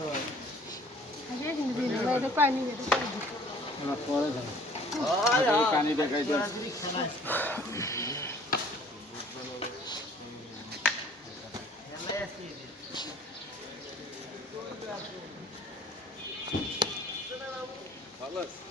আগে কিন্তু দিন এটা পানি ওরা পরে যাবে পানি দেখাই দেয় ভালো আছে